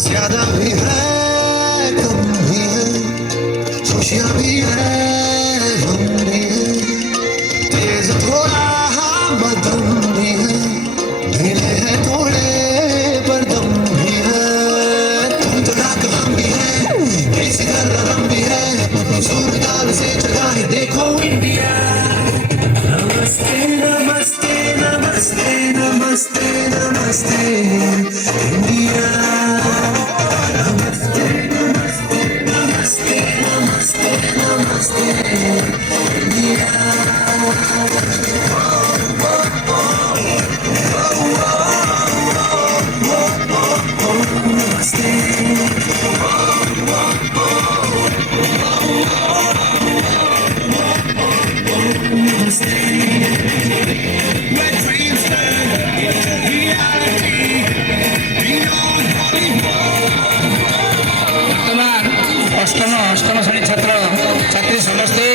ज्यादा भी है कम भी है, खुशियाँ भी है गम भी है, तेज थोड़ा मध्यम भी है, ढीले है थोड़े पर दम भी है। तुम तो रात हम भी है, किसी का रंग भी है, सुर ताल से जगा है देखो इंडिया। नमस्ते नमस्ते नमस्ते नमस्ते नमस्ते इंडिया। अष्टम श्रेणी छात्र छात्री समस्ते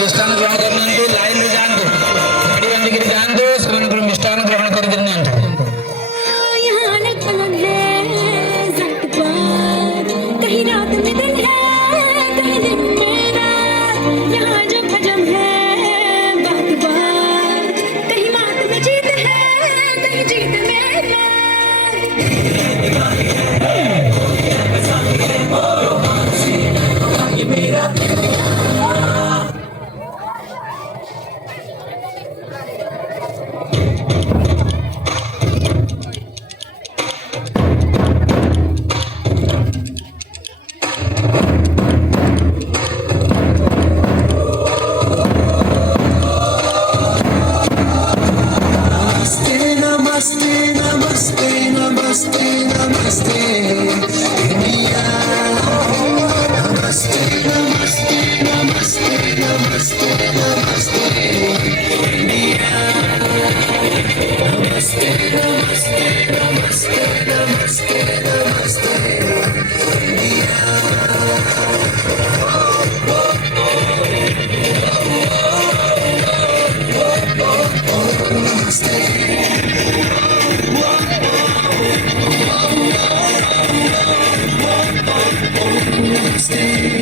मिष्टान ग्रहण करनी लाइन में जातु गाड़ी बांधिक जातु से मिष्टान ग्रहण कर Stay.